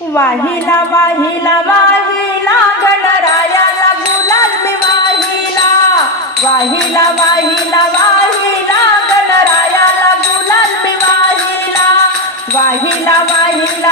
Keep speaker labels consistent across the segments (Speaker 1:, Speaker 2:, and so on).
Speaker 1: वाहिला वाहिला वाहिला गणरायाला गुलाल मी वाहिला. वाहिला वाहिला वाहिला गणरायाला गुलाल मी वाहिला. वाहिला वाहिला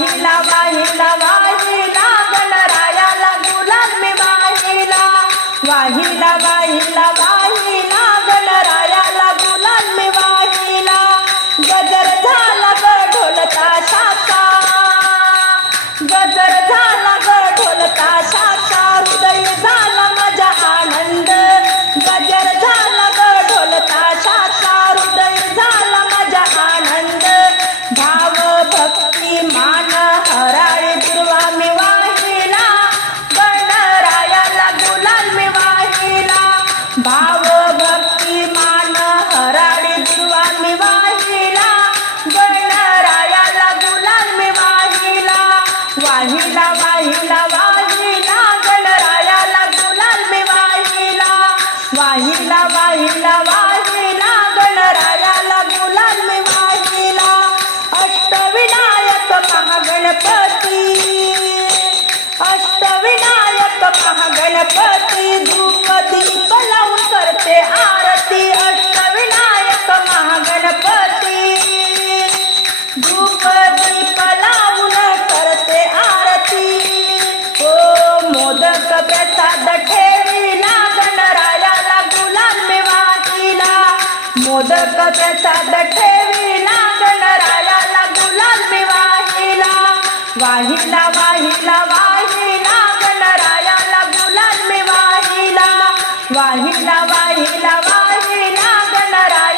Speaker 1: वाहिला वाहिला वाहिला गणरायाला गुलाम मी वाहिला. वाहिला वाहिला 잡아 मोदक प्रसाद ठेविला गणरायाला गुलाल मी वाहिला वाहिला वाहिला वाहिला गणरायाला गुलाल मी वाहिला वाहिला वाहिला वाहिला गणराया